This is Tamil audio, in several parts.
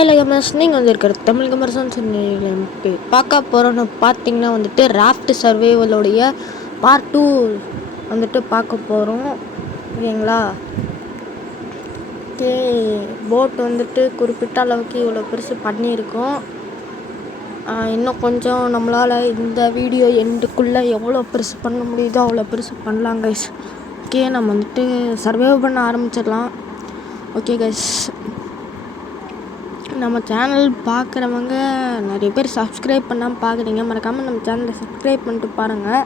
ஹாய் கமர்ஸ், நீங்கள் வந்திருக்கிற தமிழ் கமர்ஸான்னு சொல்லி பார்க்க போகிறோன்னு பார்த்தீங்கன்னா வந்துட்டு ராஃப்ட் சர்வைவலோடைய பார்ட் 2 வந்துட்டு பார்க்க போகிறோம். ஓகேங்களா? ஓகே, போட் வந்துட்டு குறிப்பிட்ட அளவுக்கு இவ்வளோ பெருசு பண்ணியிருக்கோம். இன்னும் கொஞ்சம் நம்மளால் இந்த வீடியோ எண்டுக்குள்ளே எவ்வளோ பெருசு பண்ண முடியுதோ அவ்வளோ பெருசு பண்ணலாம் கைஸ். ஓகே, நம்ம வந்துட்டு சர்வைவ் பண்ண ஆரம்பிச்சிடலாம். ஓகே கைஸ், நம்ம சேனல் பார்க்குறவங்க நிறைய பேர் சப்ஸ்கிரைப் பண்ணாமல் பார்க்குறீங்க. மறக்காமல் நம்ம சேனலை சப்ஸ்கிரைப் பண்ணிட்டு பாருங்கள்.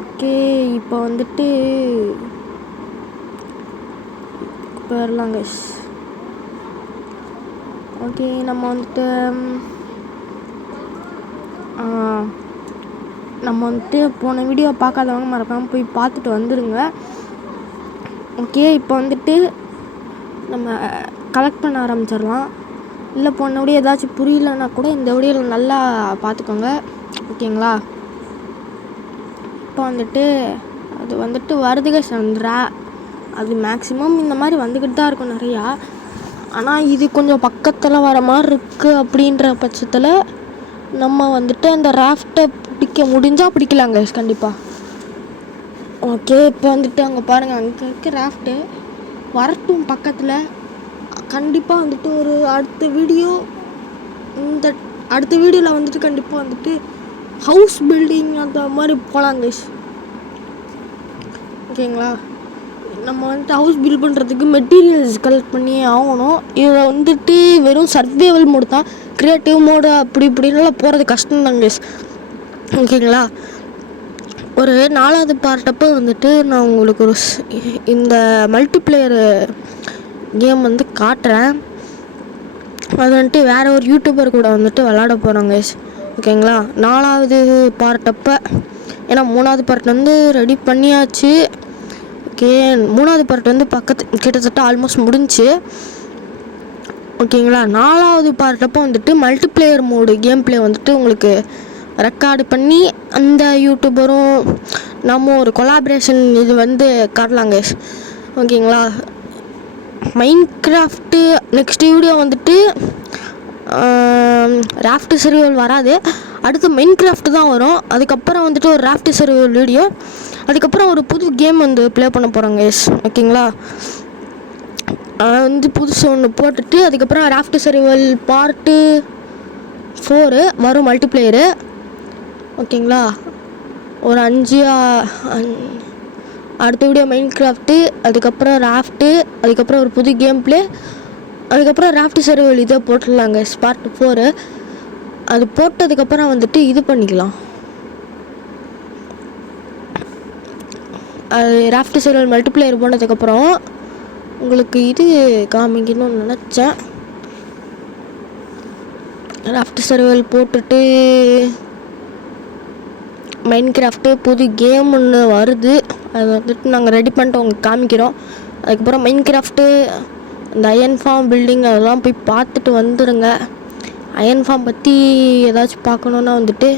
ஓகே, இப்போ வந்துட்டு போயிடலாம் கைஸ். ஓகே, நம்ம வந்துட்டு போன வீடியோ பார்க்காதவங்க மறக்காமல் போய் பார்த்துட்டு வந்துடுங்க. ஓகே, இப்போ வந்துட்டு நம்ம கலெக்ட் பண்ண ஆரம்பிச்சிடலாம். இல்லை போன வீடியோ ஏதாச்சும் புரியலன்னா கூட இந்த வீடியோவில் நல்லா பார்த்துக்கோங்க. ஓகேங்களா? இப்போ வந்துட்டு அது வந்துட்டு வருதுக சந்திரா. அது மேக்ஸிமம் இந்த மாதிரி வந்துக்கிட்டு தான் இருக்கும் நிறையா. ஆனால் இது கொஞ்சம் பக்கத்தில் வர மாதிரி இருக்குது. அப்படின்ற பட்சத்தில் நம்ம வந்துட்டு அந்த ராஃப்டை பிடிக்க முடிஞ்சால் பிடிக்கலாங்க கண்டிப்பாக. ஓகே, இப்போ வந்துட்டு அங்கே பாருங்கள், அங்கே இருக்க ராஃப்ட்டு வரட்டும் பக்கத்தில். கண்டிப்பாக வந்துட்டு ஒரு அடுத்த வீடியோவில் வந்துட்டு கண்டிப்பாக வந்துட்டு ஹவுஸ் பில்டிங் அந்த மாதிரி போகலாம் கைஸ். ஓகேங்களா? நம்ம வந்துட்டு ஹவுஸ் பில்ட் பண்ணுறதுக்கு மெட்டீரியல்ஸ் கலெக்ட் பண்ணியே ஆகணும். இதில் வந்துட்டு வெறும் சர்வைவல் மோடு தான். க்ரியேட்டிவ் மோடு அப்படி இப்படின்லாம் போகிறது கஷ்டம்தான் கைஸ். ஓகேங்களா? ஒரு 4வது பார்ட்டப்போ வந்துட்டு நான் உங்களுக்கு ஒரு இந்த மல்டிப்ளேயரு கேம் வந்து காட்டுறேன். அது வந்துட்டு வேறு ஒரு யூடியூபர் கூட வந்துட்டு விளாட போகிறாங்க கைஸ். ஓகேங்களா? 4வது பார்ட்டப்போ, ஏன்னா 3வது பார்ட் வந்து ரெடி பண்ணியாச்சு. ஓகே, 3வது பார்ட் வந்து கிட்டத்தட்ட ஆல்மோஸ்ட் முடிஞ்சு. ஓகேங்களா? 4வது பார்ட்டப்போ வந்துட்டு மல்டிப்ளேயர் மோடு கேம் பிளே வந்துட்டு உங்களுக்கு ரெக்கார்டு பண்ணி அந்த யூடியூபரும் நம்ம ஒரு கொலாபரேஷன் இது வந்து காட்டலாங்க. ஓகேங்களா? மைன்கிராஃப்ட்டு நெக்ஸ்ட் வீடியோ வந்துட்டு ராஃப்ட் சர்வைவல் வராது, அடுத்து மைன்கிராஃப்ட் தான் வரும். அதுக்கப்புறம் வந்துட்டு ஒரு ராஃப்ட் சர்வைவல் வீடியோ, அதுக்கப்புறம் ஒரு புது கேம் வந்து ப்ளே பண்ண போகிறாங்க. ஓகேங்களா? வந்து புதுசு ஒன்று போட்டுட்டு அதுக்கப்புறம் ராஃப்ட் சர்வைவல் பார்ட்டு 4 வரும் மல்டிப்ளேயரு. ஓகேங்களா? ஒரு 5 அடுத்த வீடியோ மைன்கிராஃப்ட்டு, அதுக்கப்புறம் ராஃப்ட்டு, அதுக்கப்புறம் ஒரு புது கேம் பிளே, அதுக்கப்புறம் ராஃப்ட் சர்வைவல் இதை போட்டுடலாங்க பார்ட் 4. அது போட்டதுக்கப்புறம் வந்துட்டு இது பண்ணிக்கலாம். அது ராஃப்ட் சர்வைவல் மல்டிப்ளேயர் போனதுக்கப்புறம் உங்களுக்கு இது காமிக்கணும்னு நினச்சேன். ராஃப்ட் சர்வைவல் போட்டுட்டு மைன்கிராஃப்ட்டு புது கேம் ஒன்று வருது, அது வந்துட்டு நாங்கள் ரெடி பண்ணிட்டு உங்களுக்கு காமிக்கிறோம். அதுக்கப்புறம் மைன்கிராஃப்ட்டு இந்த அயன் ஃபார்ம் பில்டிங் அதெல்லாம் போய் பார்த்துட்டு வந்துடுங்க. அயன் ஃபார்ம் பற்றி ஏதாச்சும் பார்க்கணுன்னா வந்துட்டு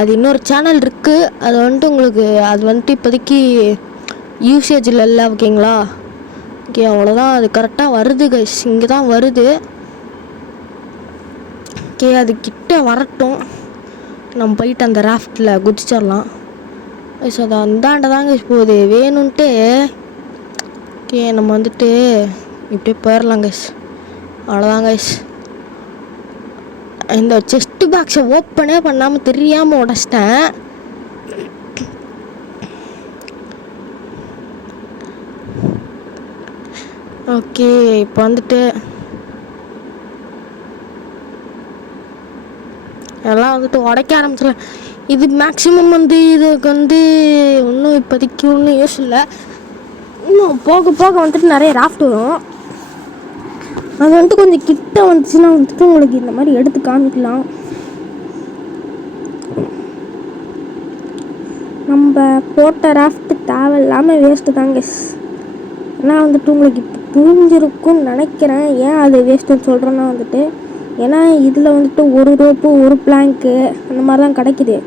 அது இன்னொரு சேனல் இருக்குது. அது வந்துட்டு உங்களுக்கு அது வந்துட்டு இப்போதைக்கு யூசேஜில் இல்லை. ஓகேங்களா? ஓகே, அவ்வளோதான். அது கரெக்டாக வருது கைஸ், இங்கே தான் வருது. ஓகே, அது கிட்ட வரட்டும், நம்ம போயிட்டு அந்த ராஃப்டில் குதிச்சிடலாம். ஸோ அதை அந்தாண்ட தாங்க போகுது வேணும்ன்ட்டு. ஓகே, நம்ம வந்துட்டு இப்படியே போயிடலாம் கைஸ். அவ்வளோதான் கைஸ். இந்த செஸ்ட் பாக்ஸை ஓப்பனே பண்ணாமல் தெரியாமல் உடச்சிட்டேன். ஓகே, இப்போ வந்துட்டு எல்லாம் வந்துட்டு உடைக்க ஆரம்பிச்சிடலாம். இது மேக்ஸிமம் வந்து இதுக்கு வந்து இன்னும் இப்போதைக்கு ஒன்றும் யூஸ் இல்லை. இன்னும் போக போக வந்துட்டு நிறைய ராஃப்ட் வரும். அது வந்துட்டு கொஞ்சம் கிட்ட வந்துச்சுன்னா வந்துட்டு உங்களுக்கு இந்த மாதிரி எடுத்து காமிக்கலாம். நம்ம போட்ட ராஃப்ட் தேவையில்லாமல் வேஸ்ட்டு தாங்க. ஏன்னா வந்துட்டு உங்களுக்கு இப்போ புரிஞ்சிருக்குன்னு நினைக்கிறேன் ஏன் அது வேஸ்ட்டுன்னு சொல்கிறேன்னா வந்துட்டு, ஏன்னா இதில் வந்துட்டு ஒரு ரோப்பு ஒரு பிளாங்க்கு அந்த மாதிரி தான் கிடைக்கிது.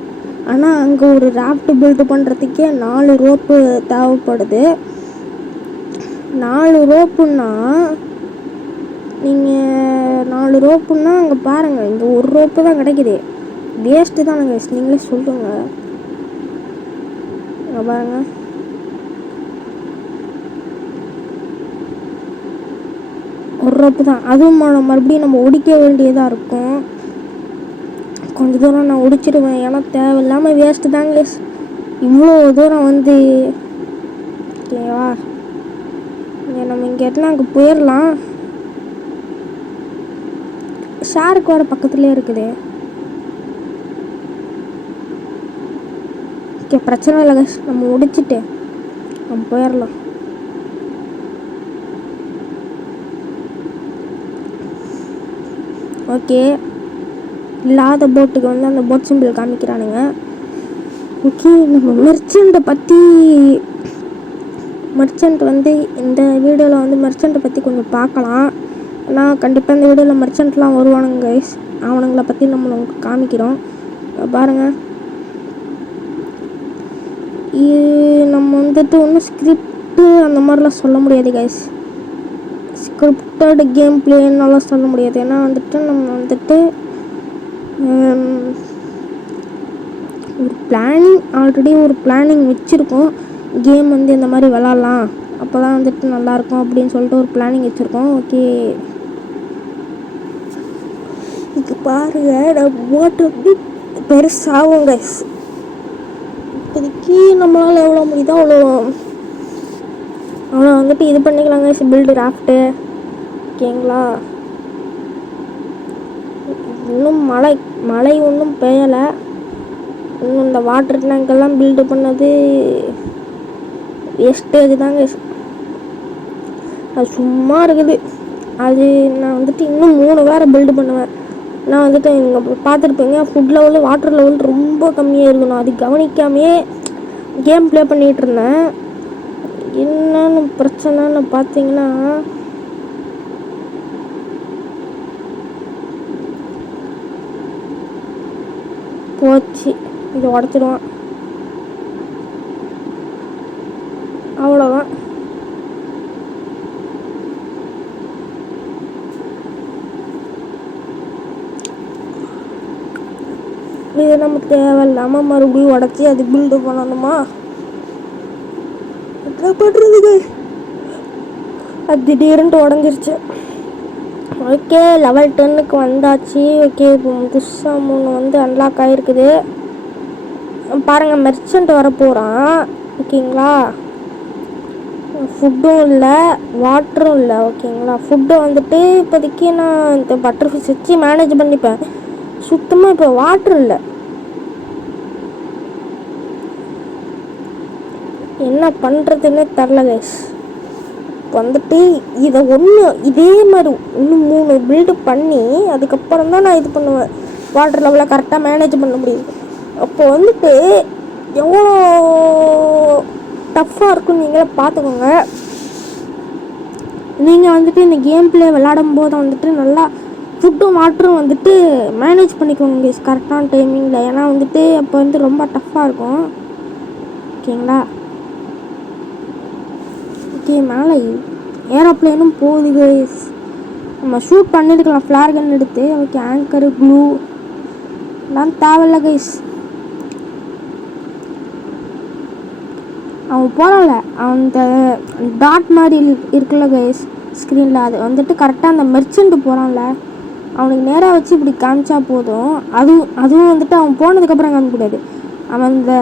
ஆனால் அங்கே ஒரு ராஃப்ட் பில்டு பண்ணுறதுக்கே 4 ரோப்பு தேவைப்படுது. 4 ரோப்புன்னா நீங்கள் 4 ரோப்புன்னா அங்கே பாருங்கள், இந்த ஒரு ரோப்பு தான் கிடைக்குது. வேஸ்ட்டு தானுங்க, நீங்களே சொல்லுங்க. அங்கே பாருங்கள், ஒரு ரோப்பு தான். அதுவும் மறுபடியும் நம்ம ஒடிக்க வேண்டியதாக இருக்கும். கொஞ்சம் தூரம் நான் ஒடிச்சிடுவேன், ஏன்னா தேவையில்லாமல் வேஸ்ட்டு தாங்க. இவ்வளோ தூரம் வந்து ஓகேவா, நம்ம இங்கே இடத்துல அங்கே போயிடலாம். ஷாருக்கு வர பக்கத்துலேயே இருக்குது. ஓகே, பிரச்சனை இல்லை கைஸ், நம்ம முடிச்சுட்டு நம்ம போயிடலாம். ஓகே, இல்லாத போட்டுக்கு வந்து அந்த போட் சிம்பிள் காமிக்கிறானுங்க. ஓகே, நம்ம மர்ச்சன்ட் வந்து இந்த வீடியோவில் வந்து மர்ச்சண்ட்டை பற்றி கொஞ்சம் பார்க்கலாம். ஏன்னா கண்டிப்பாக இந்த வீடியோவில் மர்ச்சன்ட்லாம் வருவானுங்க கைஸ். அவனுங்களை பற்றி நம்ம காமிக்கிறோம் பாருங்கள். நம்ம வந்துட்டு ஒன்றும் ஸ்கிரிப்டு அந்த மாதிரிலாம் சொல்ல முடியாது கைஸ். ஸ்கிரிப்டட் கேம் பிளேன்னெல்லாம் சொல்ல முடியாது. ஏன்னா வந்துட்டு நம்ம வந்துட்டு ஆல்ரெடி ஒரு பிளானிங் வச்சுருக்கோம். கேம் வந்து இந்த மாதிரி விளாட்லாம், அப்போ தான் வந்துட்டு நல்லாயிருக்கும் அப்படின்னு சொல்லிட்டு ஒரு பிளானிங் வச்சுருக்கோம். ஓகே, இது பாருங்கள், நம்ம போட்டு வந்து பெருசாகும் கைஸ். இப்போதைக்கு நம்மளால் எவ்வளோ முடியுதோ அவ்வளோ வந்துட்டு இது பண்ணிக்கலாங்க கைஸ், பில்டு ராஃப்ட்டு. ஓகேங்களா, இன்னும் மழை ஒன்றும் பெய்யலை. இன்னும் இந்த வாட்டர் டேங்கெல்லாம் பில்டு பண்ணது வேஸ்டேஜ் தாங்க. அது சும்மா இருக்குது. அது நான் வந்துட்டு இன்னும் 3 வேறு பில்டு பண்ணுவேன். நான் வந்துட்டு இங்கே பார்த்துருப்பேங்க, ஃபுட் லெவலு வாட்டர் லெவல் ரொம்ப கம்மியாக இருக்கணும். அது கவனிக்காமையே கேம் ப்ளே பண்ணிகிட்டு இருந்தேன். என்னன்னு பிரச்சனைன்னு பார்த்தீங்கன்னா, போச்சு, இதை உடச்சிடுவான், அவ்வளோதான். இது நம்ம தேவையில்லாமல் மறுபடியும் உடச்சி அது பில்டு பண்ணணுமா? என்ன பண்ணுறதுக்கு? அது திடீர்னு உடஞ்சிருச்சு. ஓகே, லெவல் 10க்கு வந்தாச்சு. ஓகே, இப்போ புதுசாக 3 வந்து அன்லாக் ஆகிருக்குது பாருங்கள். மெர்ச்சன்ட் வர போகிறான். ஓகேங்களா, ஃபுட்டும் இல்லை, வாட்டரும் இல்லை. ஓகேங்களா, ஃபுட்டை வந்துட்டு இப்போதைக்கு நான் இந்த பட்டர்ஃபிஷ் வச்சு மேனேஜ் பண்ணிப்பேன். சுத்தமாக இப்போ வாட்டர் இல்லை. என்ன பண்ணுறதுன்னு தெரில கைஸ். வந்துட்டு இதை இதே மாதிரி இன்னும் 3 பில்டு பண்ணி அதுக்கப்புறம் தான் நான் இது பண்ணுவேன். வாட்டர் லெவலை கரெக்டாக மேனேஜ் பண்ண முடியும். அப்போ வந்துட்டு எவ்வளோ டஃப்பாக இருக்குன்னு நீங்களே பார்த்துக்கோங்க. நீங்கள் வந்துட்டு இந்த கேம் பிளே விளாடும் போது வந்துட்டு நல்லா ஃபுட்டும் வாட்டரும் வந்துட்டு மேனேஜ் பண்ணிக்கோங்க கரெக்டான டைமிங்கில். ஏன்னா வந்துட்டு அப்போ வந்து ரொம்ப டஃப்பாக இருக்கும். ஓகேங்களா, ஓகே, மேலே ஏரோப்ளேனும் போகுது கைஸ். நம்ம ஷூட் பண்ணியிருக்கலாம் ஃப்ளார் கன் எடுத்து. ஓகே, ஆங்கரு க்ளூ எல்லாம் தேவையில்ல கைஸ். அவன் போகல, அந்த டாட் மாதிரி இருக்குல்ல கைஸ் ஸ்க்ரீனில், அது வந்துட்டு கரெக்டாக அந்த மெர்ச்சன்ட் போகிறான்ல, அவனுக்கு நேராக வச்சு இப்படி காமிச்சா போதும். அதுவும் வந்துட்டு அவன் போனதுக்கப்புறம் காமிக்கக்கூடாது. அவன் இந்த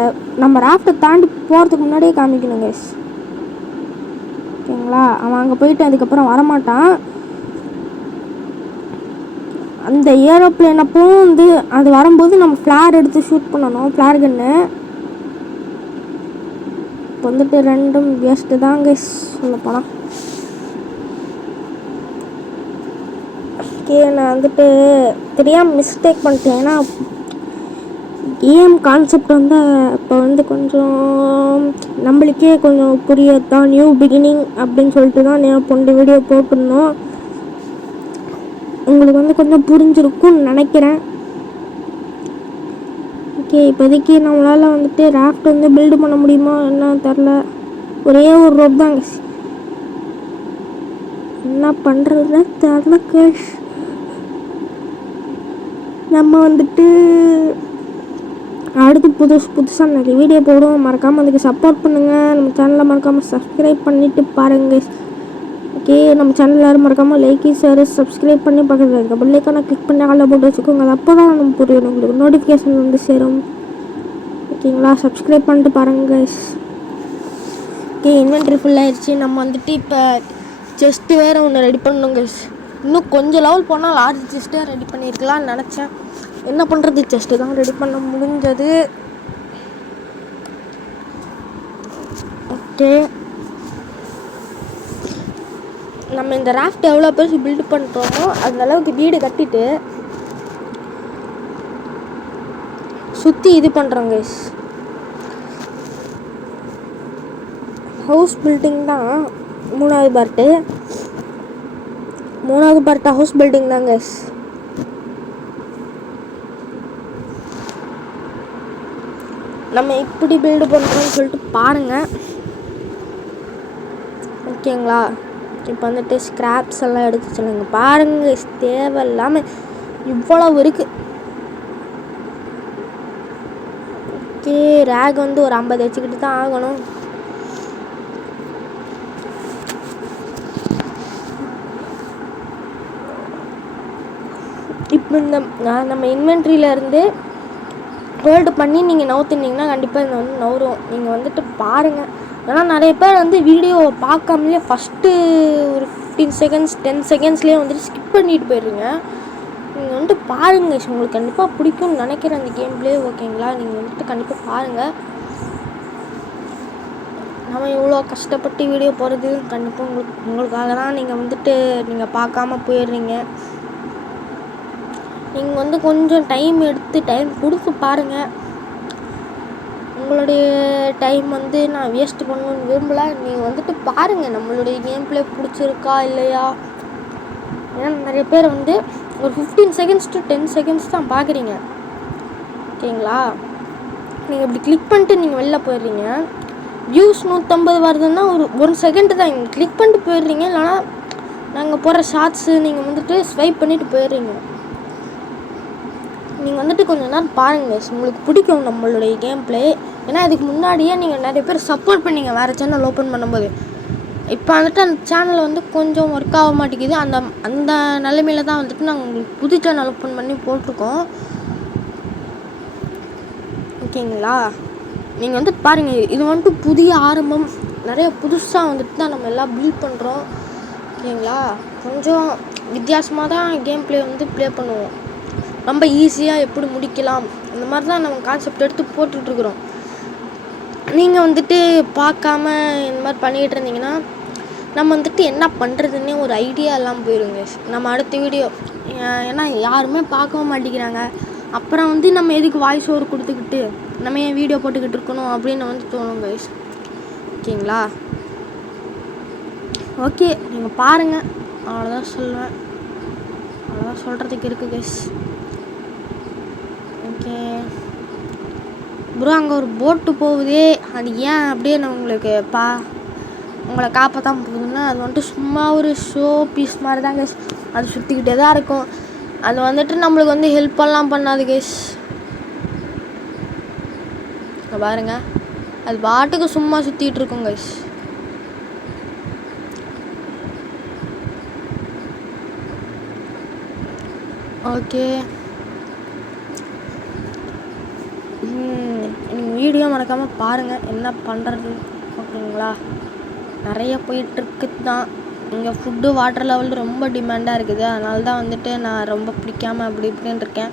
நம்ம ராஃப்டை தாண்டி போகிறதுக்கு முன்னாடியே காமிக்கணும் கைஸ். ஓகேங்களா, அவன் அங்கே போயிட்டு அதுக்கப்புறம் வரமாட்டான். அந்த ஏரோப்ளேன் அப்போ வந்து அது வரும்போது நம்ம ஃப்ளார் எடுத்து ஷூட் பண்ணணும், ஃப்ளார் கன்னு. வந்துட்டு ரெண்டும் வேஸ்ட்டு தாங்க சொல்ல போனால். ஓகே, நான் வந்துட்டு தெரியாமல் மிஸ்டேக் பண்ணிட்டேன். ஏன்னா கேம் கான்செப்ட் வந்து இப்போ வந்து கொஞ்சம் நம்மளுக்கே கொஞ்சம் புரியத்தான், நியூ பிகினிங் அப்படின்னு சொல்லிட்டு தான் நான் போன வீடியோ போட்டிருந்தோம். உங்களுக்கு வந்து கொஞ்சம் புரிஞ்சிருக்கும்னு நினைக்கிறேன். ஓகே, இப்போதைக்கு நம்மளால் வந்துட்டு ராஃப்ட் வந்து பில்டு பண்ண முடியுமா என்ன தெரில. ஒரே ஒரு ரோப் தாங்க, என்ன பண்ணுறதுன்னு தெரில கேஷ். நம்ம வந்துட்டு அடுத்து புதுசாக நிறைய வீடியோ போடுவோம். மறக்காமல் அதுக்கு சப்போர்ட் பண்ணுங்கள். நம்ம சேனலை மறக்காமல் சப்ஸ்கிரைப் பண்ணிவிட்டு பாருங்கள். ஓகே, நம்ம சேனல் யாரும் மறக்காமல் லைக் ஷேர் சப்ஸ்கிரைப் பண்ணி பக்கத்தில் இருக்க பெல்லைக்கான கிளிக் பண்ணி ஆளில் போட்டு வச்சுக்கோங்க. அது அப்போ தான் நம்ம புரியும், உங்களுக்கு நோட்டிஃபிகேஷன் வந்து சேரும். ஓகேங்களா, சப்ஸ்கிரைப் பண்ணிட்டு பாருங்கள். ஓகே, இன்வென்ட்ரி ஃபுல்லாகிடுச்சு. நம்ம வந்துட்டு இப்போ செஸ்ட்டு வேறு ஒன்று ரெடி பண்ணணுங்க. இன்னும் கொஞ்சம் லெவல் போனால் லார்ஜ் செஸ்ட்டே ரெடி பண்ணியிருக்கலாம்னு நினச்சேன். என்ன பண்ணுறது, செஸ்ட்டு தான் ரெடி பண்ண முடிஞ்சது. ஓகே, நம்ம இந்த ராஃப்ட் எவ்வளோ பெருசு பில்டு பண்ணுறோமோ அந்த அளவுக்கு வீடு கட்டிட்டு சுற்றி இது பண்ணுறோங்க. ஹவுஸ் பில்டிங் தான் மூணாவது பார்ட்டு ஹவுஸ் பில்டிங் தாங்க. நம்ம இப்படி பில்டு பண்ணுறோம்னு சொல்லிட்டு பாருங்கள். ஓகேங்களா, இப்போ வந்துட்டு ஸ்க்ராப்ஸ் எல்லாம் எடுத்து சொல்லுங்க பாருங்கள். தேவையில்லாமல் இவ்வளவு இருக்குது. ஓகே, ரேக் வந்து ஒரு 50 வச்சுக்கிட்டு தான் ஆகணும். இப்போ நம்ம இன்வென்ட்ரியிலேருந்து ஹோல்டு பண்ணி நீங்கள் நவுத்துனீங்கன்னா கண்டிப்பாக இந்த வந்து நவரும். நீங்கள் வந்துட்டு பாருங்கள். ஏன்னா நிறைய பேர் வந்து வீடியோவை பார்க்காமலே ஃபஸ்ட்டு ஒரு 15 செகண்ட்ஸ் 10 செகண்ட்ஸ்லேயே வந்துட்டு ஸ்கிப் பண்ணிட்டு போயிடுறீங்க. நீங்கள் வந்துட்டு பாருங்கள், உங்களுக்கு கண்டிப்பாக பிடிக்கும்னு நினைக்கிறேன் அந்த கேம் பிளே. ஓகேங்களா, நீங்கள் வந்துட்டு கண்டிப்பாக பாருங்கள். நம்ம இவ்வளோ கஷ்டப்பட்டு வீடியோ போகிறது கண்டிப்பாக உங்களுக்காக தான். நீங்கள் பார்க்காம போயிடுறீங்க. நீங்கள் வந்து கொஞ்சம் டைம் கொடுத்து பாருங்கள். உங்களுடைய டைம் வந்து நான் வேஸ்ட் பண்ணணும்னு விரும்பலை. நீங்கள் வந்துட்டு பாருங்கள் நம்மளுடைய கேம் பிளே பிடிச்சிருக்கா இல்லையா. ஏன்னா நிறைய பேர் வந்து ஒரு 15 செகண்ட்ஸ் to 10 செகண்ட்ஸ் தான் பார்க்குறீங்க. ஓகேங்களா, நீங்கள் இப்படி கிளிக் பண்ணிட்டு நீங்கள் வெளில போயிடுறீங்க. வியூஸ் 150 வருதுன்னா ஒரு செகண்ட் தான் நீங்கள் கிளிக் பண்ணிட்டு போயிடுறீங்க. இல்லைனா நாங்கள் போடுற ஷார்ட்ஸு நீங்கள் வந்துட்டு ஸ்வைப் பண்ணிவிட்டு போயிடுறீங்க. நீங்கள் வந்துட்டு கொஞ்சம் நேரம் பாருங்கள், உங்களுக்கு பிடிக்கும் நம்மளுடைய கேம் பிளே. ஏன்னா இதுக்கு முன்னாடியே நீங்கள் நிறைய பேர் சப்போர்ட் பண்ணிங்க வேறு சேனல் ஓப்பன் பண்ணும்போது. இப்போ வந்துட்டு அந்த சேனல் வந்து கொஞ்சம் ஒர்க் ஆக மாட்டேங்குது. அந்த நிலைமையில தான் வந்துட்டு நாங்கள் உங்களுக்கு புது சேனல் ஓப்பன் பண்ணி போட்டிருக்கோம். ஓகேங்களா, நீங்கள் வந்துட்டு பாருங்கள். இது வந்துட்டு புதிய ஆரம்பம். நிறைய புதுசாக வந்துட்டு தான் நம்ம எல்லாம் பில்ட் பண்ணுறோம். ஓகேங்களா, கொஞ்சம் வித்தியாசமாக தான் கேம் பிளே வந்து ப்ளே பண்ணுவோம். ரொம்ப ஈஸியாக எப்படி முடிக்கலாம் இந்த மாதிரி தான் நம்ம கான்செப்ட் எடுத்து போட்டுட்ருக்குறோம். நீங்கள் வந்துட்டு பார்க்காம இந்த மாதிரி பண்ணிக்கிட்டு இருந்தீங்கன்னா நம்ம வந்துட்டு என்ன பண்ணுறதுன்னே ஒரு ஐடியா இல்லாமல் போயிடுங்க. நம்ம அடுத்த வீடியோ ஏன்னா யாருமே பார்க்கவும் மாட்டேங்கிறாங்க. அப்புறம் வந்து நம்ம எதுக்கு வாய்ஸ் ஓவர் கொடுத்துக்கிட்டு நம்ம ஏன் வீடியோ போட்டுக்கிட்டு இருக்கணும் அப்படின்னு வந்து தோணுங்க. ஓகேங்களா, ஓகே, நீங்கள் பாருங்கள். அவ்வளோதான் சொல்லுவேன். அவ்வளோதான் சொல்கிறதுக்கு இருக்குது கைஸ். ஓகே ப்ரோ, அங்கே ஒரு போட்டு போகுதே, அது ஏன் அப்படியே நான் உங்களை காப்பாற்றாம போகுதுன்னா அது வந்துட்டு சும்மா ஒரு ஷோ பீஸ் மாதிரி தான் கைஸ். அது சுற்றிக்கிட்டே தான் இருக்கும். அது வந்துட்டு நம்மளுக்கு வந்து ஹெல்ப்பெல்லாம் பண்ணாது கைஸ். பாருங்க, அது பாட்டுக்கு சும்மா சுற்றிட்டு இருக்கும் கைஸ். ஓகே, நீங்கள் வீடியோ மறக்காமல் பாருங்கள் என்ன பண்ணுறது. ஓகேங்களா, நிறைய போயிட்டுருக்கு தான். இங்கே ஃபுட்டு வாட்டர் லெவல் ரொம்ப டிமாண்டாக இருக்குது. அதனால தான் வந்துட்டு நான் ரொம்ப பிடிக்காமல் அப்படி இப்படின்னு இருக்கேன்.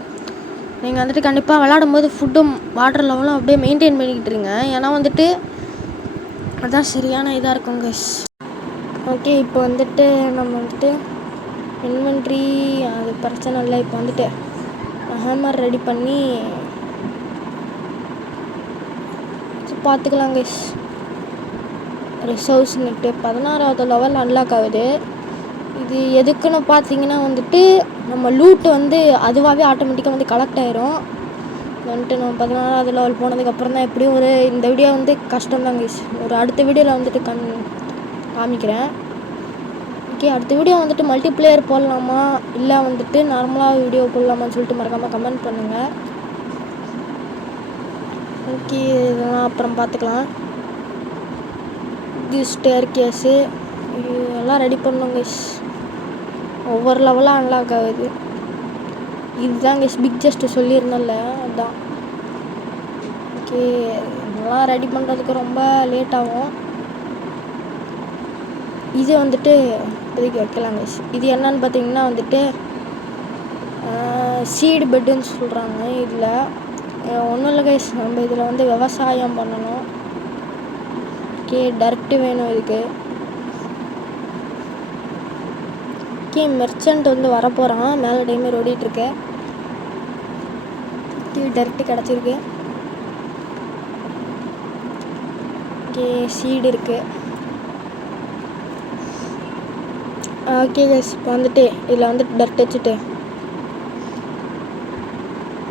நீங்கள் வந்துட்டு கண்டிப்பாக விளாடும் போது ஃபுட்டும் வாட்டர் லெவலும் அப்படியே மெயின்டைன் பண்ணிக்கிட்டு இருங்க. ஏன்னா வந்துட்டு அதுதான் சரியான இதாக இருக்கும் கைஸ். ஓகே, இப்போ வந்துட்டு நம்ம வந்துட்டு இன்வென்ட்ரி அது பிரச்சனை இல்லை. இப்போ வந்துட்டு ஹேமர் ரெடி பண்ணி பார்த்துக்கலாம் கைஸ். ரிசர்வ்ஸ் நெட்டு 16வது லெவல் அன்லாக் ஆகுது. இது எதுக்குன்னு பார்த்தீங்கன்னா வந்துட்டு நம்ம லூட்டு வந்து அதுவாகவே ஆட்டோமேட்டிக்காக வந்து கலெக்ட் ஆயிரும். வந்துட்டு நம்ம 16வது லெவல் போனதுக்கப்புறம் தான் எப்படியும் இந்த வீடியோ வந்து கஷ்டம்தான் கைஸ். ஒரு அடுத்த வீடியோவில் வந்துட்டு காமிக்கிறேன். ஓகே, அடுத்த வீடியோ வந்துட்டு மல்டிப்ளேயர் போடலாமா இல்லை வந்துட்டு நார்மலாக வீடியோ போடலாமான்னு சொல்லிட்டு மறக்காமல் கமெண்ட் பண்ணுங்கள். ஓகே, இதெல்லாம் அப்புறம் பார்த்துக்கலாம். இது ஸ்டேர் கேஸு இதெல்லாம் ரெடி பண்ணோம் கைஸ். ஒவ்வொரு லெவலாக அன்லாக் ஆகுது. இதுதான் கைஸ் பிக் ஜஸ்ட்டு சொல்லியிருந்தோம்ல, அதுதான். ஓகே, இதெல்லாம் ரெடி பண்ணுறதுக்கு ரொம்ப லேட் ஆகும். இது வந்துட்டு இப்போதைக்கு வைக்கலாம் கைஸ். இது என்னன்னு பார்த்தீங்கன்னா வந்துட்டு சீடு பெட்டுன்னு சொல்கிறாங்க. இதில் ஒன்றும் இல்லை கைஸ், நம்ம இதில் வந்து விவசாயம் பண்ணணும். ஓகே, டர்ட்டு வேணும் இதுக்கு. ஓகே, மெர்ச்சன்ட் வந்து வரப்போகிறான். மேலே டைமர் ஓடிட்டுருக்கு. ஓகே, டர்ட்டு கிடச்சிருக்கு. ஓகே, சீடு இருக்குது. ஓகே கைஸ், இப்போ வந்துட்டு இதில் வந்துட்டு டர்ட் வச்சுட்டு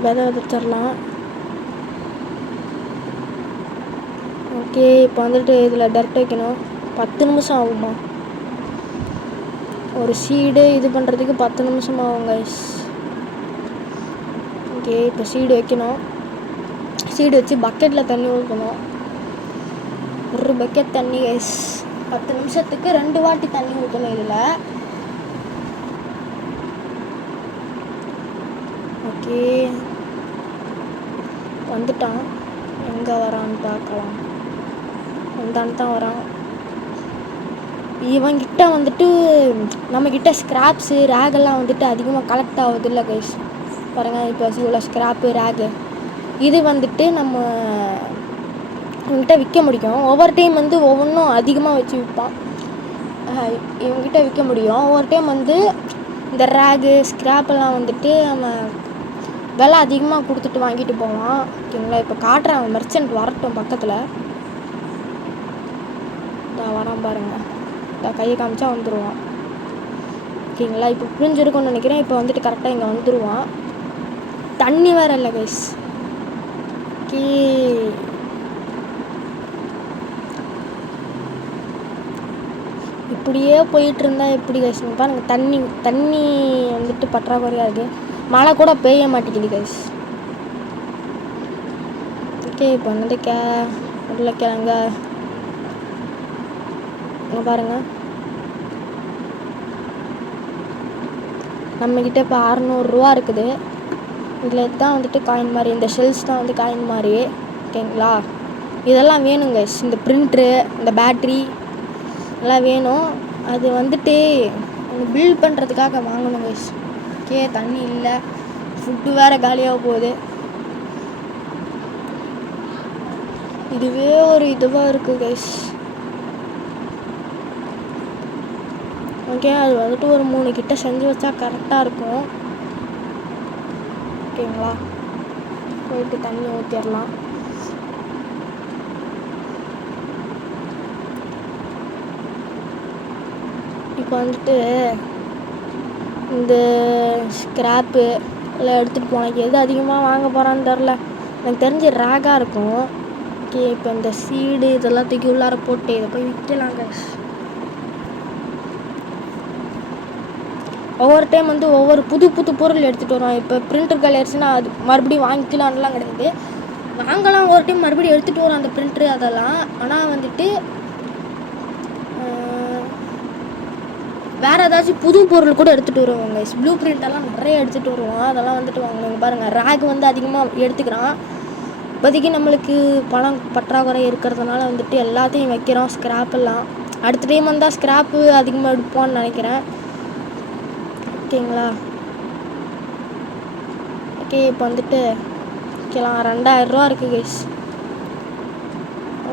விதை விதைச்சிடலாம். ஓகே, இப்போ வந்துட்டு இதில் டர்ட் வைக்கணும். 10 நிமிஷம் ஆகுமா? ஒரு சீடு இது பண்ணுறதுக்கு 10 நிமிஷம் ஆகும் கைஸ். ஓகே, இப்போ சீடு வைக்கணும். சீடு வச்சு பக்கெட்டில் தண்ணி ஊற்றணும். ஒரு பக்கெட் தண்ணி கைஸ். 10 நிமிஷத்துக்கு 2 வாட்டி தண்ணி ஊற்றணும் இதில். ஓகே, வந்துட்டான். எங்கே வரான்னு பார்க்கலாம். வந்தான்னு தான் வரான். இவங்கிட்ட வந்துட்டு நம்மக்கிட்ட ஸ்க்ராப்ஸு ரேகெல்லாம் வந்துட்டு அதிகமாக கலெக்ட் ஆகுது இல்லை கைஸ். பாருங்கள், இப்போ இவ்வளோ ஸ்க்ராப்பு ரேகு இது வந்துட்டு நம்ம இவங்ககிட்ட விற்க முடியும். ஒவ்வொரு டைம் வந்து ஒவ்வொன்றும் அதிகமாக வச்சு விற்பான். இவங்ககிட்ட விற்க முடியும். ஒவ்வொரு டைம் வந்து இந்த ரேகு ஸ்க்ராப்பெல்லாம் வந்துட்டு நம்ம விலை அதிகமாக கொடுத்துட்டு வாங்கிட்டு போவான். ஓகேங்களா, இப்போ காட்டுறேன். மெர்ச்சன்ட் வரட்டும் பக்கத்தில். நான் வரான் பாருங்கள். கையை காமிச்சா வந்துடுவான். ஓகேங்களா, இப்போ புரிஞ்சிருக்கும்னு நினைக்கிறேன். இப்போ வந்துட்டு கரெக்டாக இங்கே வந்துடுவான். தண்ணி வேறு இல்லை கைஸ். ஓகே, இப்படியே போயிட்டு இருந்தால் எப்படி கைஸ்? பாருங்க, தண்ணி வந்துட்டு பற்றாக்குறையாக இருக்குது. மழை கூட பெய்ய மாட்டேங்குது கைஸ். ஓகே, இப்போ வந்துட்டு உருளைக்கிழங்க இங்கே பாருங்கள். நம்மக்கிட்ட இப்போ 600 ரூபா இருக்குது. இதில் தான் வந்துட்டு காயின் மாதிரி, இந்த ஷெல்ஸ் தான் வந்து காயின் மாதிரி. ஓகேங்களா, இதெல்லாம் வேணும் கைஸ். இந்த பிரிண்ட்ரு, இந்த பேட்ரி எல்லாம் வேணும். அது வந்துட்டு பில்ட் பண்ணுறதுக்காக வாங்கணும் கைஸ். ஓகே, தண்ணி இல்லை, ஃபுட்டு வேறு காலியாக போகுது. இதுவே ஒரு இதுவாக இருக்குது கைஸ். ஓகே, அது வந்துட்டு ஒரு 3 கிட்ட செஞ்சு வச்சா கரெக்டாக இருக்கும். ஓகேங்களா, போயிட்டு தண்ணி ஊற்றிடலாம். இப்போ வந்துட்டு இந்த ஸ்க்ராப்பு எல்லாம் எடுத்துகிட்டு போனக்கு எது அதிகமாக வாங்க போகிறான்னு தெரில. எனக்கு தெரிஞ்சு ரேகாக இருக்கும். ஓகே, இப்போ இந்த சீடு இதெல்லாம் தூக்கி உள்ளார போட்டு இதை போய் விற்கலாங்க. ஒவ்வொரு டைம் வந்து ஒவ்வொரு புது பொருள் எடுத்துகிட்டு வரோம். இப்போ பிரிண்டர் கலர்ஸ்னால் அது மறுபடியும் வாங்கிக்கலான்லாம் கிடையாது. வாங்கலாம், ஒரு டைம் மறுபடியும் எடுத்துகிட்டு வரோம் அந்த பிரிண்ட்ரு அதெல்லாம். ஆனால் வந்துட்டு வேறு ஏதாச்சும் புது பொருள் கூட எடுத்துகிட்டு வருவோம் கைஸ். ப்ளூ பிரிண்டெல்லாம் நிறைய எடுத்துகிட்டு வருவோம். அதெல்லாம் வந்துட்டு வாங்கணும். பாருங்கள், ரேக் வந்து அதிகமாக எடுத்துக்கிறான். இப்போதைக்கு நம்மளுக்கு பணம் பற்றாக்குறை இருக்கிறதுனால வந்துட்டு எல்லாத்தையும் வைக்கிறோம். ஸ்க்ராப்பெல்லாம் அடுத்த டைம் வந்தால் ஸ்க்ராப்பு அதிகமாக எடுப்போம்னு நினைக்கிறேன். ஓகேங்களா, ஓகே, இப்போ வந்துட்டு வைக்கலாம். 2000 ரூபா இருக்குது கைஸ்.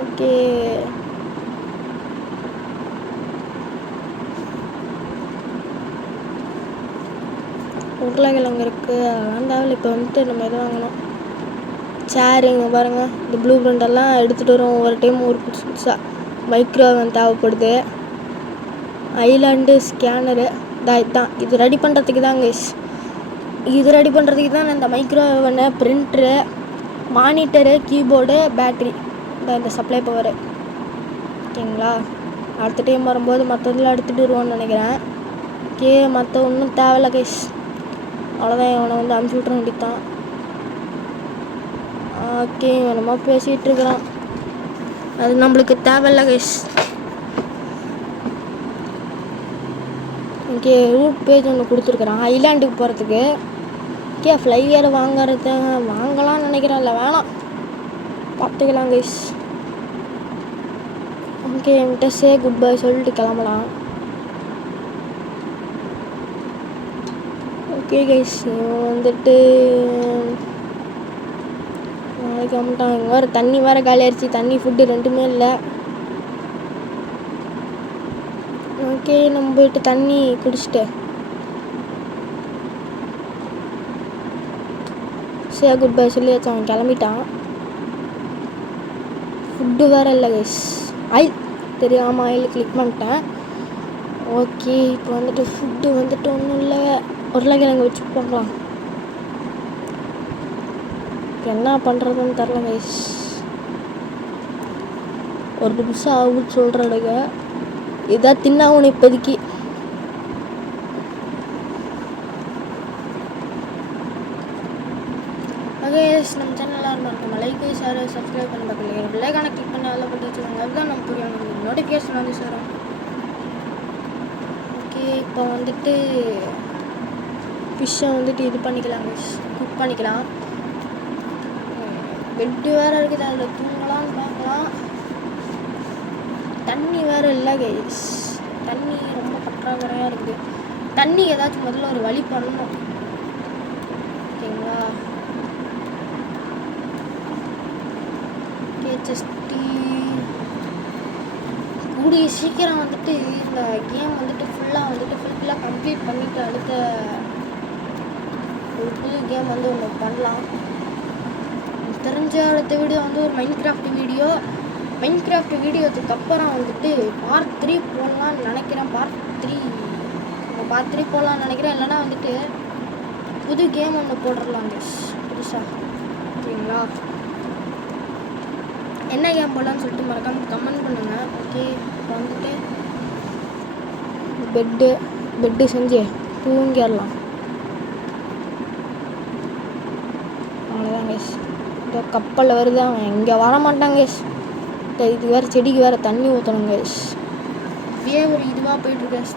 ஓகே, உருளைக்கிழங்கு இருக்குது, அதெல்லாம் தேவையில்லை. இப்போ வந்துட்டு நம்ம எது வாங்கணும்? சேருங்க பாருங்கள். இந்த ப்ளூ பிரிண்டெல்லாம் எடுத்துகிட்டு வரும். ஒவ்வொரு டைம் ஒரு புதுசாக மைக்ரோவேவன் தேவைப்படுது. ஐலாண்டு ஸ்கேனரு இதுதான். இது ரெடி பண்ணுறதுக்கு தான் கைஸ். இது ரெடி பண்ணுறதுக்கு தான் இந்த மைக்ரோவேவனு, பிரிண்ட்ரு, மானிட்டரு, கீபோர்டு, பேட்ரி, இந்த சப்ளை பவரு. ஓகேங்களா, அடுத்த டைம் வரும்போது மற்றதெல்லாம் எடுத்துகிட்டு வருவான்னு நினைக்கிறேன். ஓகே, மற்ற ஒன்றும் தேவையில்ல கைஸ். அவ்வளோதான், இவனை வந்து அனுப்பிச்சி விட்ற வேண்டியதான். ஓகே, என்னமோ பேசிகிட்டு இருக்கிறான், அது நம்மளுக்கு தேவையில்ல கைஸ். ஓகே, ரூட் பேஜ் ஒன்று கொடுத்துருக்குறான் ஐலாண்டுக்கு போகிறதுக்கு. ஓகே, ஃப்ளையர் வாங்கலாம்னு நினைக்கிறேன், இல்லை வேணாம், பார்த்துக்கலாம் கைஸ். ஓகே, என்கிட்ட சே குட் பை சொல்லிட்டு கிளம்பலாம். ஓகே கைஸ், இவன் வந்துட்டு நாளைக்கு வந்துட்டான். இங்கே வேறு தண்ணி வேறு காலி ஆயிடுச்சு, தண்ணி ஃபுட்டு ரெண்டுமே இல்லை. ஓகே, நம்ம போயிட்டு தண்ணி குடிச்சிட்டு சே குட் பை சொல்லி வச்சு அவன் கிளம்பிட்டான். ஃபுட்டு வேறு இல்லை கைஸ், ஆயில் தெரியாமல் ஆயில் கிளிக் பண்ணிட்டேன். ஓகே, இப்போ வந்துட்டு ஃபுட்டு வந்துட்டு ஒன்றும் இல்லை, உருளைக்கிழங்கு வச்சு போடலாம். என்ன பண்ணுறதுன்னு தெரில கைஸ், ஒரு நிமிஷம் ஆகுன்னு சொல்கிறடுங்க, இதான் தின்னாகணும் இப்போதைக்கு. ஓகே, நம்ம சேனலில் இருக்கும் லைக் ஷேர் சப்ஸ்கிரைப் பண்ணி பார்க்கல பிள்ளைக்கான கிளிக் பண்ணி அதில் போட்டு வச்சுக்கோங்க, அதுதான் நம்ம புரியும் நோட்டிஃபிகேஷன் வந்து சார். ஓகே, இப்போ வந்துட்டு ஃபிஷ்ஷை வந்துட்டு இது பண்ணிக்கலாம் கைஸ், குக் பண்ணிக்கலாம். பெட்டு வேறு இருக்குது, அதில் தூங்கலான்னு பார்க்கலாம். தண்ணி வேறு இல்லை கைஸ், தண்ணி ரொம்ப பற்றாக்குறையாக இருக்குது. தண்ணி ஏதாச்சும் முதல்ல ஒரு வழி பண்ணணும், ஓகேங்களா. ஜஸ்ட்டு கூடிய சீக்கிரம் வந்துட்டு இந்த கேம் வந்துட்டு ஃபுல்லாக கம்ப்ளீட் பண்ணிவிட்டு அடுத்த ஒரு புது கேம் வந்து ஒன்று பண்ணலாம். தெரிஞ்ச அடுத்த வீடியோ வந்து ஒரு மைன்கிராஃப்ட் வீடியோத்துக்கு அப்புறம் வந்துட்டு பார்ட் 3 போடலான்னு நினைக்கிறேன். பார்ட் 3 போடலான்னு நினைக்கிறேன், இல்லைனா வந்துட்டு புது கேம் ஒன்று போட்டுடலாம் புதுசாக, ஓகேங்களா. என்ன கேம் போடலான்னு சொல்லிட்டு மறக்காமல் கமெண்ட் பண்ணுங்கள். ஓகே, இப்போ வந்துட்டு பெட்டு செஞ்சு தூங்கிடலாம். அவ்வளோதான் கைஸ். இப்போ கப்பலில் வருது, அவன் இங்கே வர மாட்டான் கைஸ். இது வேறு செடிக்கு வேறு தண்ணி ஊற்றணும் கைஸ். இப்படியே ஒரு இதுவாக போயிட்டுருக்கு கைஸ்.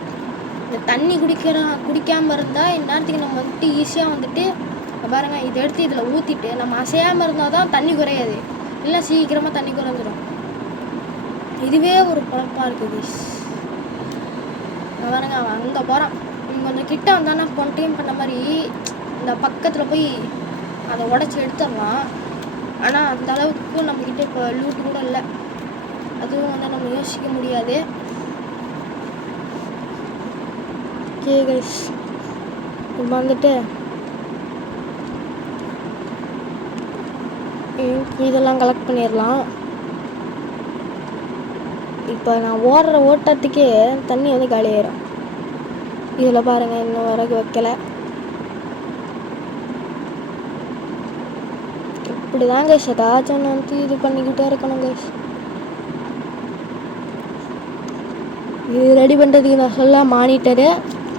இந்த தண்ணி குடிக்காமல் இருந்தால் இந்நேரத்துக்கு நம்ம வந்துட்டு ஈஸியாக வந்துட்டு பாருங்கள், இதை எடுத்து இதில் ஊற்றிட்டு நம்ம அசையாமல் இருந்தால் தான் தண்ணி குறையாது, இல்லை சீக்கிரமாக தண்ணி குறைஞ்சிடும். இதுவே ஒரு குழப்பாக இருக்குது கைஸ். பாருங்க, அவன் அங்கே போகிறான். இங்கே கொஞ்சம் கிட்ட வந்தானா போன டைம் பண்ண மாதிரி இந்த பக்கத்தில் போய் அதை உடச்சி எடுத்துடலாம். ஆனால் அந்த அளவுக்கு நம்மக்கிட்ட இப்போ லூட்டு கூட இல்லை, அதுவும் வந்து நம்ம யோசிக்க முடியாது. ஓகே கைஸ், இப்போ வந்துட்டு இதெல்லாம் கலெக்ட் பண்ணிடலாம். இப்போ நான் ஓடுற ஓட்டத்துக்கே தண்ணி வந்து காலியாயிரும். இதில் பாருங்கள், இன்னும் விறகு வைக்கலை. இப்படி தான் கைஸ் ஏதாச்சும் ஒன்று வந்து இது பண்ணிக்கிட்டே இருக்கணும் கைஸ். இது ரெடி பண்ணுறதுக்கு நான் சொல்ல மானிட்டரு,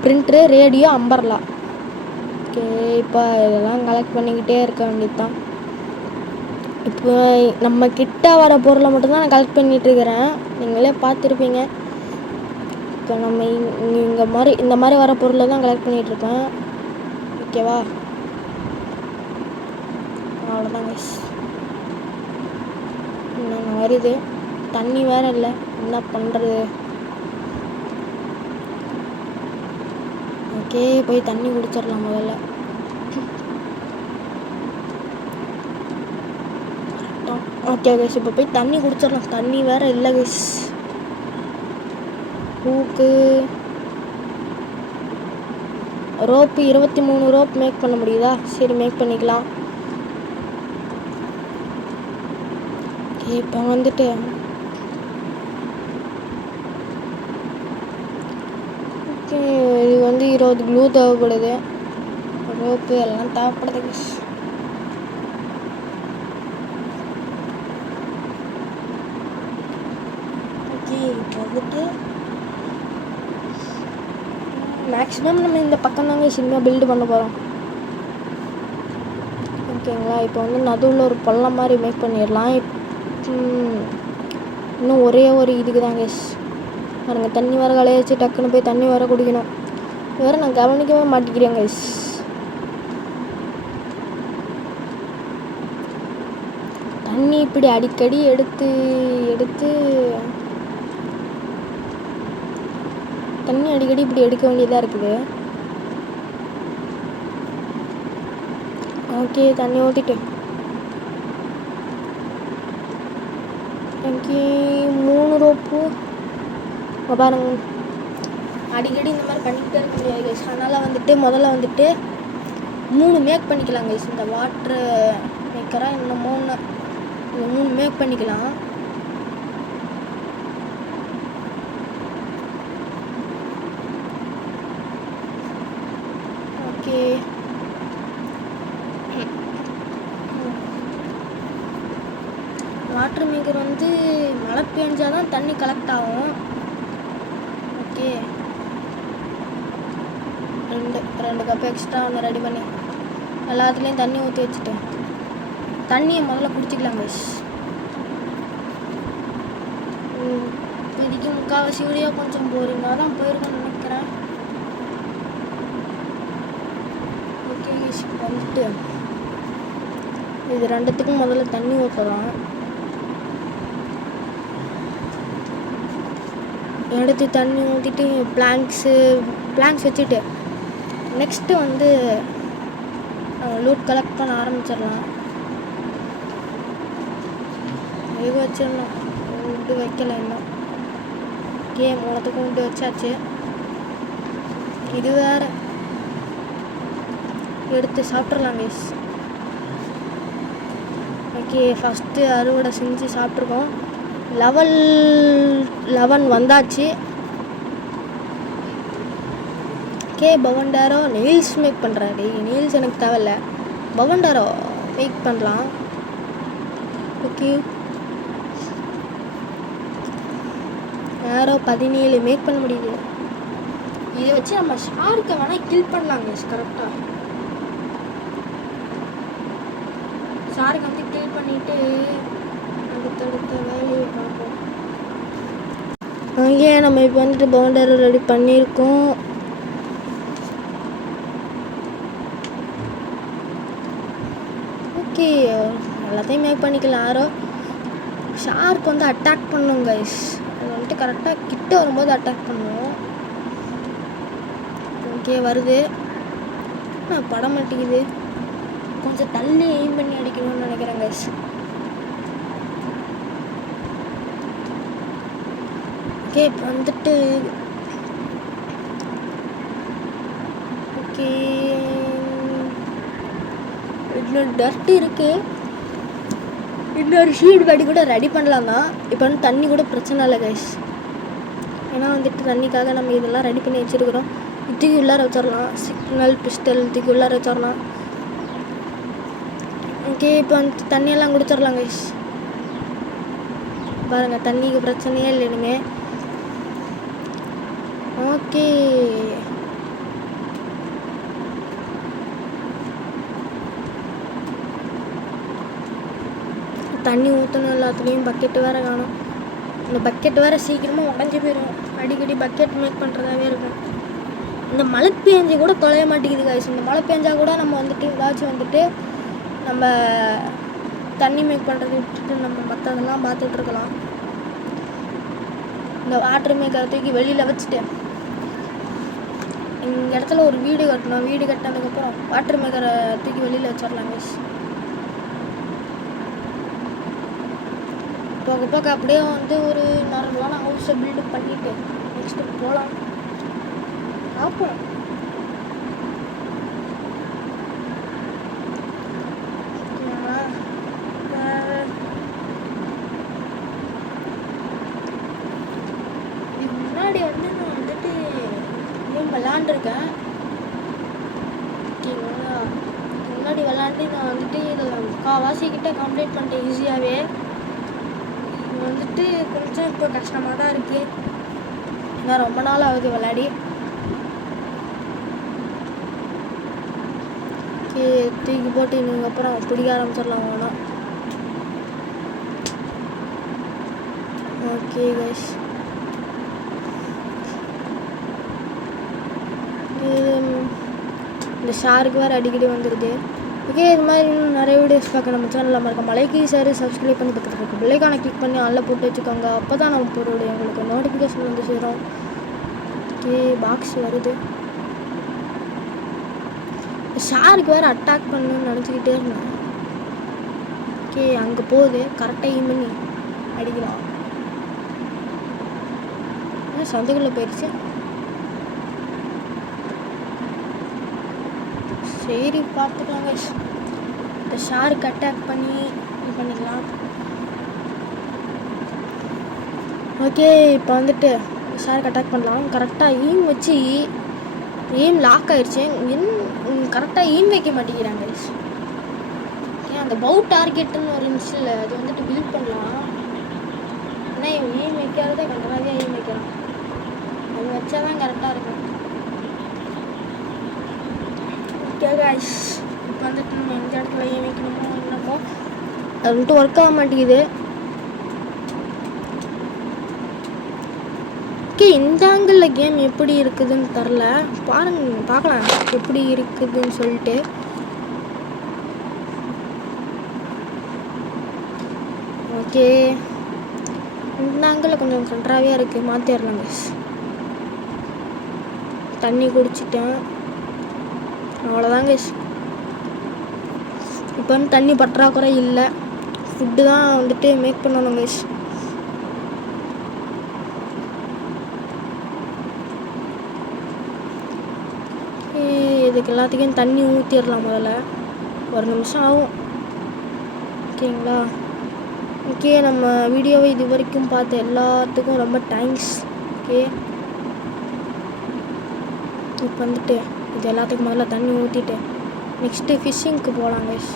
பிரிண்ட்ரு, ரேடியோ, அம்பர்லா. ஓகே, இப்போ இதெல்லாம் கலெக்ட் பண்ணிக்கிட்டே இருக்க வேண்டியது தான். இப்போ நம்ம கிட்ட வர பொருளை மட்டும்தான் நான் கலெக்ட் பண்ணிகிட்ருக்கிறேன், நீங்களே பார்த்துருப்பீங்க. இப்போ நம்ம இந்த மாதிரி வர பொருளை தான் கலெக்ட் பண்ணிகிட்ருப்பேன், ஓகேவா. அவ்வளோதான் கைஸ். இன்னொன்று வருது, தண்ணி வேறு இல்லை, என்ன பண்ணுறது. ஓகே, போய் தண்ணி குடிச்சிடலாம் முதல்ல. ஓகே கைஸ், இப்போ போய் தண்ணி குடிச்சிடலாம். தண்ணி வேறு இல்லை கைஸ். பூக்கு ரோப்பு 23 ரோப் மேக் பண்ண முடியுதா? சரி, மேக் பண்ணிக்கலாம். ஓகே, இப்போ வந்துட்டு ஓகே, இது வந்து 20 க்ளூ தேவைப்படுது, ரோப்பு எல்லாம் தேவைப்படுது கைஸ். ஓகே, இப்போ வந்துட்டு மேக்ஸிமம் நம்ம இந்த பக்கம் தாங்க சின்ன பில்டு பண்ண போகிறோம். ஓகேங்களா, இப்போ வந்து நடுவில் ஒரு பள்ளம் மாதிரி மேக் பண்ணிடலாம். இன்னும் ஒரே ஒரு இதுக்கு தாங்க பாருங்கள், தண்ணி வர கலையாச்சு, டக்குன்னு போய் தண்ணி வர குடிக்கணும். வேறு நான் கவனிக்கவே மாட்டேங்கிறேங்க. தண்ணி இப்படி அடிக்கடி எடுத்து தண்ணி அடிக்கடி இப்படி எடுக்க வேண்டியதாக இருக்குது. ஓகே, தண்ணி ஊற்றிட்டு எனக்கு 3 ரோப்பு பாருங்க. அடிக்கடி இந்த மாதிரி பண்ணிக்கிட்டே இருக்க முடியாது கைஸ். அதனால் வந்துட்டு முதல்ல வந்துட்டு 3 மேக் பண்ணிக்கலாம் கைஸ். இந்த வாட்ரு மேக்கராக இன்னும் 3 மேக் பண்ணிக்கலாம். ஓகே, வாட்ரு மேக்கர் வந்து மழை பெஞ்சால் தான் தண்ணி கலெக்ட் ஆகும். ஓகே, 2 கப் எக்ஸ்ட்ரா ஒன்று ரெடி பண்ணி எல்லாத்துலேயும் தண்ணி ஊற்றி வச்சுட்டேன். தண்ணியை முதல்ல குடிச்சிக்கலாம் கைஸ். இப்போதைக்கு முக்கால்வாசி வீடியோ கொஞ்சம் போரிங்காக தான் போயிருக்கேன்னு நினைக்கிறேன். ஓகே கைஸ், வந்துட்டு இது 2த்துக்கும் முதல்ல தண்ணி ஊற்றலாம். எடுத்து தண்ணி ஊற்றிட்டு பிளாங்க்ஸ் வச்சுட்டு நெக்ஸ்ட்டு வந்து லூட் கலெக்ட் பண்ண ஆரம்பிச்சிடலாம். இது வச்சிடலாம், உண்டு வைக்கல இன்னும். கேம் 3த்துக்கும் உண்டு வச்சாச்சு. இது வேறு எடுத்து சாப்பிட்றலாம் கைஸ். ஓகே, ஃபஸ்ட்டு அறுவடை செஞ்சு சாப்பிட்ருக்கோம். லெவல் 11 வந்தாச்சு. ஓகே, பவண்டாரோ நெயில்ஸ் மேக் பண்ணுறாரு. நெயில்ஸ் எனக்கு தேவையில்ல, பவண்டாரோ மேக் பண்ணலாம். ஓகே, யாரோ 17 மேக் பண்ண முடியுது. இதை வச்சு நம்ம ஷார்க்கை வேணால் கில் பண்ணலாங்க. கரெக்டாக ஷார்க்கை வந்து கில் பண்ணிவிட்டு அடுத்தடுத்த வேலையை பார்ப்போம். அங்கே நம்ம இப்போ வந்துட்டு பவுண்டரி ரெடி பண்ணியிருக்கோம். ஓகே, எல்லாத்தையும் மேக் பண்ணிக்கலாம். யாரோ ஷார்க் வந்து அட்டாக் பண்ணும் கைஸ். அது வந்துட்டு கரெக்டாக கிட்ட வரும்போது அட்டாக் பண்ணுவோம். ஓகே, வருது. படம் மாட்டேங்குது. கொஞ்சம் தள்ளி எய்ம் பண்ணி அடிக்கணும்னு நினைக்கிறேன் கைஸ். ஓகே, இப்போ வந்துட்டு ஓகே இன்னும் டர்ட் இருக்குது. இன்னொரு ஷீட் பாடி கூட ரெடி பண்ணலாம் தான். இப்போ வந்து தண்ணி கூட பிரச்சனை இல்லை கைஸ். ஏன்னா வந்துட்டு தண்ணிக்காக நம்ம இதெல்லாம் ரெடி பண்ணி வச்சுருக்குறோம். இதுக்கு உள்ளார வச்சிடலாம். சிக்னல் பிஸ்டல் இதுக்கு உள்ளார வச்சிடலாம். ஓகே, இப்போ வந்துட்டு தண்ணியெல்லாம் குடிச்சிடலாம் கைஸ். பாருங்கள், தண்ணிக்கு பிரச்சனையே இல்லை இனிமேல். ஓகே, தண்ணி ஊற்றணும். எல்லாத்துலேயும் பக்கெட்டு வேறு காணும். இந்த பக்கெட் வேறு சீக்கிரமாக உடஞ்சி போயிடும். அடிக்கடி பக்கெட் மேக் பண்ணுறதாவே இருக்கும். இந்த மழை பெஞ்சு கூட தொலைய மாட்டேங்குது கைஸ். இந்த மழை பெஞ்சா கூட நம்ம வந்துட்டு ஏதாச்சும் வந்துட்டு நம்ம தண்ணி மேக் பண்ணுறது விட்டுட்டு நம்ம மற்றதெல்லாம் பார்த்துட்ருக்கலாம். இந்த வாட்டர் மேக்கரை தூக்கி வெளியில் வச்சுட்டு இந்த இடத்துல ஒரு வீடு கட்டணும். வீடு கட்டினதுக்கப்புறம் வாட்டர் மேக்கரை தூக்கி வெளியில் வச்சிடலாம் கைஸ். போக போக அப்படியே வந்து ஒரு நார்மலான ஹவுஸை பில்டப் பண்ணிவிட்டு நெக்ஸ்ட்டு போகலாம். பார்ப்போம். இதுக்கு முன்னாடி வந்து நான் வந்துட்டு கேம் விளாண்டுருக்கேன். ஓகேங்களா, முன்னாடி விளாண்டு நான் வந்துட்டு இதில் முக்கால்வாசி கிட்ட கம்ப்ளீட் பண்ணிட்டேன் ஈஸியாகவே. வந்துட்டு கொஞ்சம் இப்போ கஷ்டமாக தான் இருக்குது. ஏன்னா ரொம்ப நாள் ஆகுது விளையாடி. ஓகே, தூக்கி போட்டு இதுக்கப்புறம் பிடிக்க ஆரம்பிச்சிடலாம் வேணும். ஓகே கைஸ், இந்த ஷாருக்கு வேறு அடிக்கடி வந்துடுது. ஓகே, இது மாதிரி இன்னும் நிறைய வீடியோஸ் பார்க்க நம்ம சேனலில் மறக்க மலைக்கு சார் சப்ஸ்கிரைப் பண்ணி பக்கத்தில் இருக்க பிள்ளைக்கான கிளிக் பண்ணி ஆளில் போட்டு வச்சுக்கோங்க. அப்போ தான் நம்ம போகிறோடைய உங்களுக்கு நோட்டிஃபிகேஷன் வந்து சேரும். ஓகே, பாக்ஸ் வருது. ஷாருக்கு வேறு அட்டாக் பண்ணுன்னு நினச்சிக்கிட்டே இருந்தேன். ஓகே, அங்கே போகுது. கரெக்டாக ஈம் பண்ணி அடிக்கலாம். சந்தைக்குள்ளே போயிடுச்சு. சரி, பார்த்துக்கலாங்க. இந்த ஷாருக்கு அட்டாக் பண்ணி இது பண்ணிக்கலாம். ஓகே, இப்போ வந்துட்டு ஷாருக்கு அட்டாக் பண்ணலாம். கரெக்டாக ஈம் வச்சு ஈம் லாக் ஆகிடுச்சு. கரெக்டாக ஈம் வைக்க மாட்டேங்கிறாங்க. ஏன் அந்த பவு டார்கெட்டுன்னு ஒரு இருந்துச்சுல்ல, அது வந்துட்டு பில்ட் பண்ணலாம். ஆனால் இவன் ஈம் வைக்காததே கண்டனாதியாக ஈம் வைக்கிறான். அது வச்சா தான் கரெக்டாக இருக்கும். ஓகே கைஸ், இப்போ வந்துட்டு நம்ம எந்த இடத்துல ஈம் வைக்கணுமோ என்னமோ அது வந்துட்டு ஒர்க் ஆக மாட்டேங்குது. ஓகே, இந்த ஆங்கிளில் கேம் எப்படி இருக்குதுன்னு தெரில. பார்க்கலாம் எப்படி இருக்குதுன்னு சொல்லிட்டு. ஓகே, இந்த ஆங்கிளில் கொஞ்சம் கன்றாவியாக இருக்குது. மாற்றிடலாம் கைஸ். தண்ணி குடிச்சிட்டேன், அவ்வளோதான் கைஸ். இப்போ வந்து தண்ணி பற்றாக்குறை இல்லை. ஃபுட்டு தான் வந்துட்டு மேக் பண்ணணும் கைஸ். இதுக்கு எல்லாத்துக்கும் தண்ணி ஊற்றிடலாம். முதல்ல ஒரு நிமிஷம் ஆகும். ஓகேங்களா? ஓகே, நம்ம வீடியோவை இது வரைக்கும் பார்த்த எல்லாத்துக்கும் ரொம்ப தேங்க்ஸ். ஓகே, இப்போ வந்துட்டு இது எல்லாத்துக்கும் முதல்ல தண்ணி ஊற்றிட்டு நெக்ஸ்ட்டு ஃபிஷ்ஷிங்க்கு போகலாம் கைஸ்.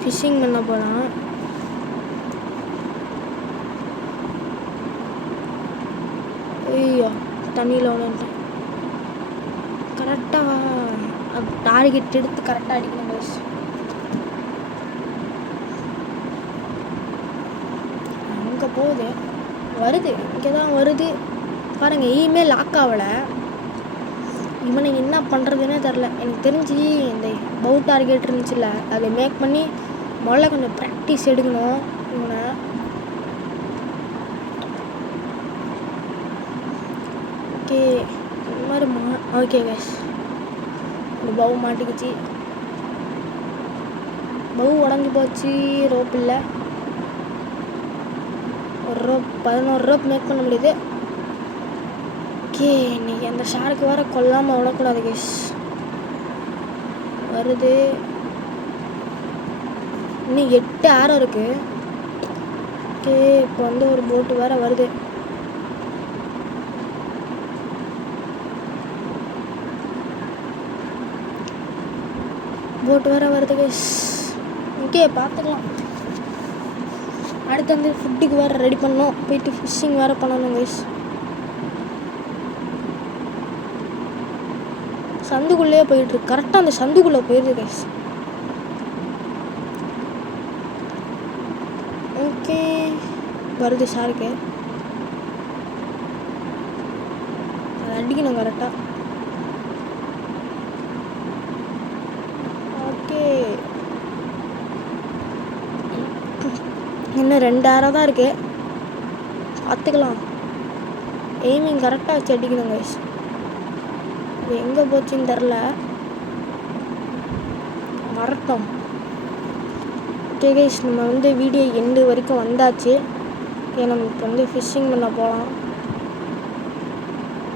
ஃபிஷ்ஷிங் பண்ண போகலாம். ஐயோ, தண்ணியில் விளையாண்டேன். கரெக்டாக டார்கெட் எடுத்து கரெக்டாக அடிக்கணும் கைஸ். அங்கே போகுது, வருது, இங்கே தான் வருது பாருங்கள். எய்மே லாக் ஆகலை. இவனை என்ன பண்ணுறதுன்னே தெரில. எனக்கு தெரிஞ்சு இந்த பவு டார்கெட் இருந்துச்சுல்ல, அதை மேக் பண்ணி முதல்ல கொஞ்சம் ப்ராக்டிஸ் எடுக்கணும் இவனை. ஓகே, இந்த மாதிரி ஓகே கைஸ், இந்த பவு மாட்டிக்கிச்சு. பவு உடஞ்சி போச்சு. ரோப் இல்லை. ஒரு ரோப் 11 ரோப் மேக் பண்ண முடியுது. ஓகே, இன்றைக்கி அந்த ஷாருக்கு வேறு கொல்லாமல் விடக்கூடாது கைஸ். வருது. இன்னும் 8 ஆரம் இருக்குது. ஓகே, இப்போ வந்து ஒரு போட்டு வேறு வருது. போட்டு வேறு வருது கைஸ். ஓகே, பார்த்துக்கலாம். அடுத்து வந்து ஃபுட்டுக்கு வேறு ரெடி பண்ணணும். போயிட்டு ஃபிஷ்ஷிங் வேறு பண்ணணும் கைஸ். சந்துக்குள்ளேயே போயிட்டுருக்கு. கரெக்டாக அந்த சந்துக்குள்ளே போயிடுது கைஸ். ஓகே, வருது ஷாருக்கு. அதை அடிக்கணும் கரெக்டாக. ஓகே, இன்னும் 2 ஆரம் தான் இருக்குது. பார்த்துக்கலாம். எய்மிங் கரெக்டாக வச்சு அடிக்கணும் கைஸ். இது எங்கே போச்சுன்னு தெரில. வரட்டும். ஓகே கைஸ், நம்ம வந்து வீடியோ எண்டு வரைக்கும் வந்தாச்சு. ஓகே, நம்ம இப்போ வந்து ஃபிஷ்ஷிங் பண்ண போகலாம்.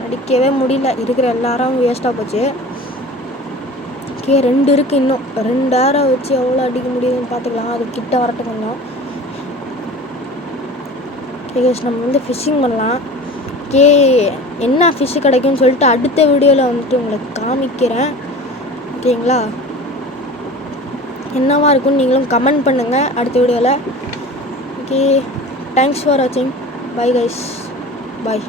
அடிக்கவே முடியல, இருக்கிற எல்லாரும் வேஸ்ட்டாக போச்சு. ஓகே, 2 இருக்குது. இன்னும் 2 ஆரம் வச்சு எவ்வளோ அடிக்க முடியுதுன்னு பார்த்துக்கலாம். அது கிட்ட வரட்டும் கொஞ்சம். ஓகே கைஸ், நம்ம வந்து ஃபிஷ்ஷிங் பண்ணலாம். ஓகே, என்ன ஃபிஷ்ஷு கிடைக்கும்னு சொல்லிட்டு அடுத்த வீடியோவில் வந்துட்டு உங்களுக்கு காமிக்கிறேன். ஓகேங்களா? என்னவாக இருக்குன்னு நீங்களும் கமெண்ட் பண்ணுங்கள் அடுத்த வீடியோவில். ஓகே, தேங்க்ஸ் ஃபார் வாட்சிங். பை கைஸ், பாய்.